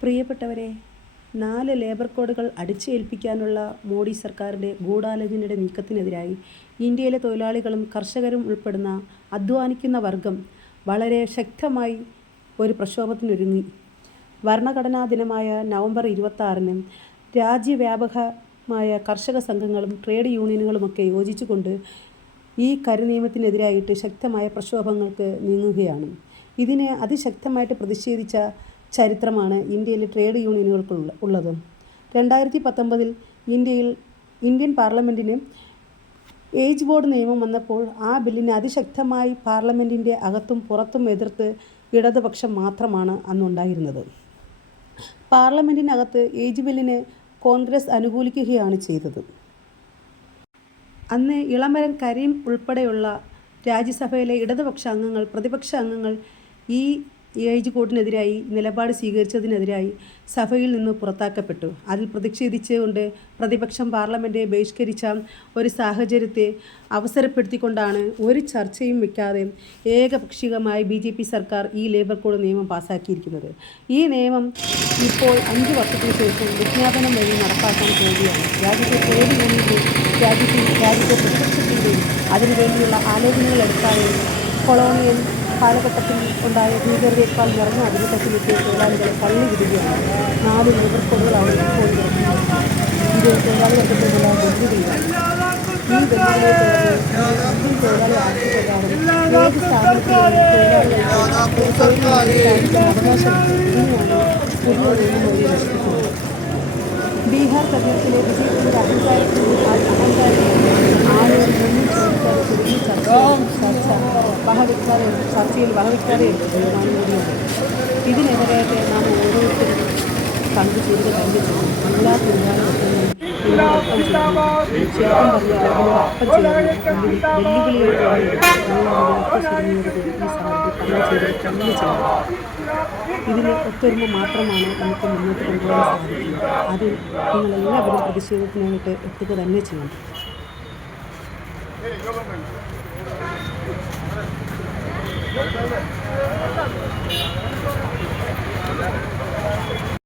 പ്രിയപ്പെട്ടവരെ നാല് ലേബർ കോഡുകൾ അടിച്ചേൽപ്പിക്കാനുള്ള മോഡി സർക്കാരിന്റെ ഗൂഢാലോചനയുടെ നീക്കത്തിനെതിരായി ഇന്ത്യയിലെ തൊഴിലാളികളും കർഷകരും ഉൾപ്പെടുന്ന അധ്വാനിക്കുന്ന വർഗം വളരെ ശക്തമായി ഒരു പ്രക്ഷോഭത്തിനൊരുങ്ങി. ഭരണഘടനാ ദിനമായ നവംബർ ഇരുപത്താറിന് രാജ്യവ്യാപകമായ കർഷക സംഘങ്ങളും ട്രേഡ് യൂണിയനുകളുമൊക്കെ യോജിച്ചുകൊണ്ട് ഈ കരുനിയമത്തിനെതിരായിട്ട് ശക്തമായ പ്രക്ഷോഭങ്ങൾക്ക് നീങ്ങുകയാണ്. ഇതിനെ അതിശക്തമായിട്ട് പ്രതിഷേധിച്ച ചരിത്രമാണ് ഇന്ത്യയിലെ ട്രേഡ് യൂണിയനുകൾക്കുള്ള ഉള്ളത്. രണ്ടായിരത്തി പത്തൊമ്പതിൽ ഇന്ത്യയിൽ ഇന്ത്യൻ പാർലമെന്റിന് ഏജ് ബോർഡ് നിയമം വന്നപ്പോൾ ആ ബില്ലിനെ അതിശക്തമായി പാർലമെന്റിന്റെ അകത്തും പുറത്തും എതിർത്ത് ഇടതുപക്ഷം മാത്രമാണ് അന്നുണ്ടായിരുന്നത്. പാർലമെന്റിനകത്ത് ഏജ് ബില്ലിനെ കോൺഗ്രസ് അനുകൂലിക്കുകയാണ് ചെയ്തത്. അന്ന് ഇളമരം കരീം ഉൾപ്പെടെയുള്ള രാജ്യസഭയിലെ ഇടതുപക്ഷ അംഗങ്ങൾ പ്രതിപക്ഷ അംഗങ്ങൾ ഈ ഏജ് കോർട്ടിനെതിരായി നിലപാട് സ്വീകരിച്ചതിനെതിരായി സഭയിൽ നിന്ന് പുറത്താക്കപ്പെട്ടു. അതിൽ പ്രതിഷേധിച്ചുകൊണ്ട് പ്രതിപക്ഷം പാർലമെന്റ് ബഹിഷ്കരിച്ച ഒരു സാഹചര്യത്തെ അവസരപ്പെടുത്തിക്കൊണ്ടാണ് ഒരു ചർച്ചയും വെക്കാതെ ഏകപക്ഷികമായി ബി ജെ പി സർക്കാർ ഈ ലേബർ കോഡ് നിയമം പാസാക്കിയിരിക്കുന്നത്. ഈ നിയമം ഇപ്പോൾ അഞ്ച് വർഷത്തിന് ശേഷം വിജ്ഞാപനം വഴി നടപ്പാക്കാൻ പോവുകയാണ്. രാജ്യത്തെ ട്രേഡ് യൂണിയനിലെ രാജ്യത്തെ രാജ്യത്തെ പ്രതിപക്ഷത്തിന്റെയും അതിനുവേണ്ടിയുള്ള ആലോചനകൾ എടുക്കാനും കൊളോണിയൽ കാലഘട്ടത്തിൽ ഉണ്ടായ ഭീകരതയേക്കാൾ നിറഞ്ഞ അധിനിവേശത്തിലേക്ക് തൊഴിലാളികളെ തള്ളിവിടുകയാണ് നാല് ലേബർ കോഡുകളാണ് ഇപ്പോൾ നിരക്കുന്നത് ഇത് തൊഴിലാളി വർഗത്തിനുള്ള വെല്ലുവിളിയാണ് ഈ വെല്ലുവിളിയെ തുടർന്ന് തൊഴിലാളി ആവശ്യപ്രകാരം ഏത് സ്ഥാപനത്തിലെയും തൊഴിലാളികൾക്ക് അവകാശമുണ്ട് ഇനിയാണ് പുതിയ നിയമം നശിപ്പിക്കുന്നത് ബീഹാർ തെരഞ്ഞെടുപ്പിലെ വിജയത്തിന്റെ അഹങ്കാരത്തിൽ അഹങ്കാരത്തിൽ ആളുകൾ ഒന്നും ചോദിക്കാതെ തുടങ്ങി ചർച്ച ചർച്ച വഹവെക്കാതെ ചർച്ചയിൽ വഹവെക്കാതെ എടുത്ത തീരുമാനം കൂടിയാണ് ഇതിനെതിരായിട്ട് നാം ഓരോരുത്തരും കണ്ടു ചെയ്ത് കണ്ടിട്ടുണ്ട്. ഇതിൽ ഒത്തൊരുമ മാത്രമാണ് നമുക്ക് മുന്നോട്ട് കൊണ്ടുപോകാൻ സാധിക്കുന്നത് അത് നിങ്ങളെല്ലാവരും പ്രതിഷേധത്തിനായിട്ട് എത്തുക തന്നെ ചെയ്യണം Hey, go on, man.